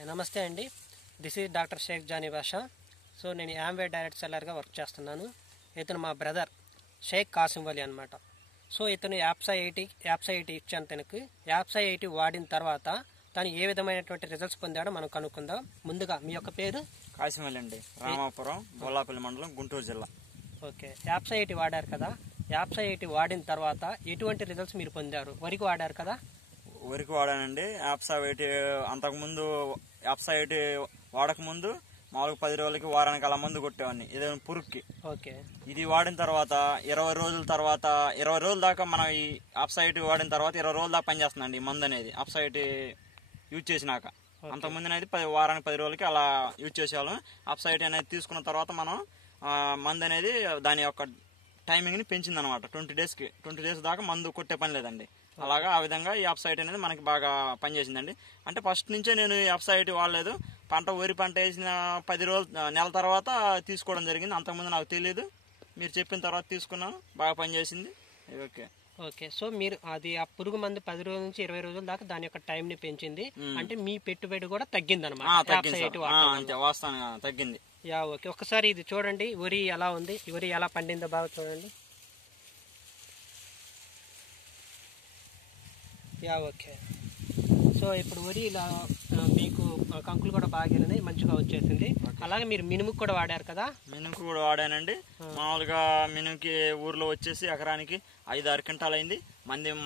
Okay, నమస్తే అండి. This is doctor Shaik Jani Basha. So నేను యాంవే డైరెక్ట్ సెల్లర్గా వర్క్ చేస్తున్నాను. ఇతను మా బ్రదర్ షేక్ కాసిం వలి అనమాట. సో ఇతను యాప్సా 80 ఇచ్చాను. తనకు యాప్సా 80 వాడిన తర్వాత తను ఏ విధమైనటువంటి రిజల్ట్స్ పొందాడో మనం కనుక్కుందాం. ముందుగా మీ యొక్క పేరు? కాసిం వలి అండి, రామాపురం, బొల్లాపల్లి మండలం, గుంటూరు జిల్లా. ఓకే, యాప్సా 80 వాడారు కదా. యాప్సా 80 వాడిన తర్వాత ఎటువంటి రిజల్ట్స్ మీరు పొందారు? వరికి వాడారు కదా? వరికి వాడానండి. యాప్సా 80 అంతకుముందు యాప్సా 80 వాడక ముందు మామూలుగా 10 రోజులకి వారానికి అలా మందు కొట్టేవాడిని ఏదైనా పురుగుకి. ఓకే, ఇది వాడిన తర్వాత 20 రోజుల దాకా మనం ఈ యాప్సా 80 వాడిన తర్వాత 20 రోజుల దాకా పనిచేస్తుందండి ఈ మందు అనేది. యాప్సా 80 యూజ్ చేసినాక అంతకుముందు అనేది వారానికి 10 రోజులకి అలా యూజ్ చేసేవాళ్ళం. యాప్సా 80 అనేది తీసుకున్న తర్వాత మనం మందు అనేది దాని యొక్క టైమింగ్ని పెంచింది అనమాట. 20 డేస్ దాకా మందు కొట్టే పని లేదండి. అలాగా ఆ విధంగా ఈ యాప్సా 80 అనేది మనకి బాగా పనిచేసిందండి. అంటే ఫస్ట్ నుంచే నేను యాప్సా 80 వాడలేదు. వరి పంట వేసిన 10 రోజులు నెల తర్వాత తీసుకోవడం జరిగింది. అంతకుముందు నాకు తెలియదు. మీరు చెప్పిన తర్వాత తీసుకున్నాను, బాగా పనిచేసింది. Okay okay. సో మీరు అది ఆ పురుగు మందు 10 రోజుల నుంచి 20 రోజుల దాకా దాని యొక్క టైం ని పెంచింది. అంటే మీ పెట్టుబడి కూడా తగ్గింది అనమాట. తగ్గింది. Yeah okay. ఒకసారి ఇది చూడండి, వరి ఎలా ఉంది, వరి ఎలా పండిందో బాగా చూడండి. Yeah okay. సో ఇప్పుడు వరి ఇలా మీకు కంకులు కూడా బాగా వెళ్ళినాయి, మంచిగా వచ్చేసింది. అలాగే మీరు మినుముకు కూడా వాడారు కదా? మినుముకు కూడా వాడానండి. మామూలుగా మినుముకి ఊర్లో వచ్చేసి ఎకరానికి 5-6 క్వింటాలు అయింది.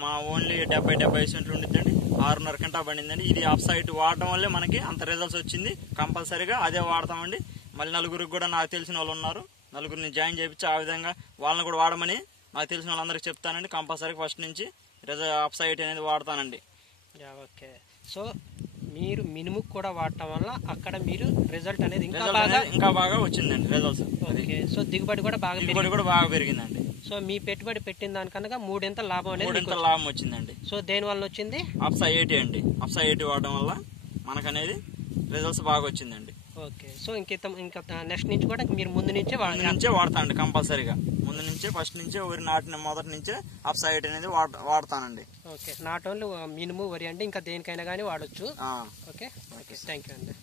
మా ఓన్లీ 70 సెంట్లు ఉండిద్దండి. 6.5 క్వింటాలు పండిందండి. ఇది యాప్సా 80 వాడటం వల్లే మనకి అంత రిజల్ట్స్ వచ్చింది. కంపల్సరీగా అదే వాడతామండి. మళ్ళీ నలుగురికి కూడా నాకు తెలిసిన వాళ్ళు ఉన్నారు, నలుగురిని జాయిన్ చేయించి ఆ విధంగా వాళ్ళని కూడా వాడమని నాకు తెలిసిన వాళ్ళందరికీ చెప్తానండి. కంపల్సరీ ఫస్ట్ నుంచి యాప్సా 80 అనేది వాడతానండి. ఓకే. సో మీరు మినుము కూడా వాడటం వల్ల అక్కడ మీరు రిజల్ట్ అనేది ఇంకా బాగా వచ్చిందండి రిజల్ట్స్. ఓకే. సో దిగుబడి కూడా బాగా పెరిగిందండి. సో మీ పెట్టుబడి పెట్టిన దానికన్నా 3 లాభం అనేది లాభం వచ్చిందండి. సో దేని వల్ల వచ్చింది? యాప్సా 80 అండి. యాప్సా 80 వాడడం వల్ల మనకనేది రిజల్ట్స్ బాగా వచ్చిందండి. ఓకే. సో ఇంకా నెక్స్ట్ నుంచి కూడా మీరు ముందు నుంచే వాడతానండి. కంపల్సరీగా ముందు నుంచే ఫస్ట్ నుంచే వరి నాటిన మొదటి నుంచే యాప్సా 80 అనేది వాడతానండి. ఓకే. నాట్ ఓన్లీ మినుము వరి అండి, ఇంకా దేనికైనా కానీ వాడచ్చు. Okay okay. థ్యాంక్ యూ అండి.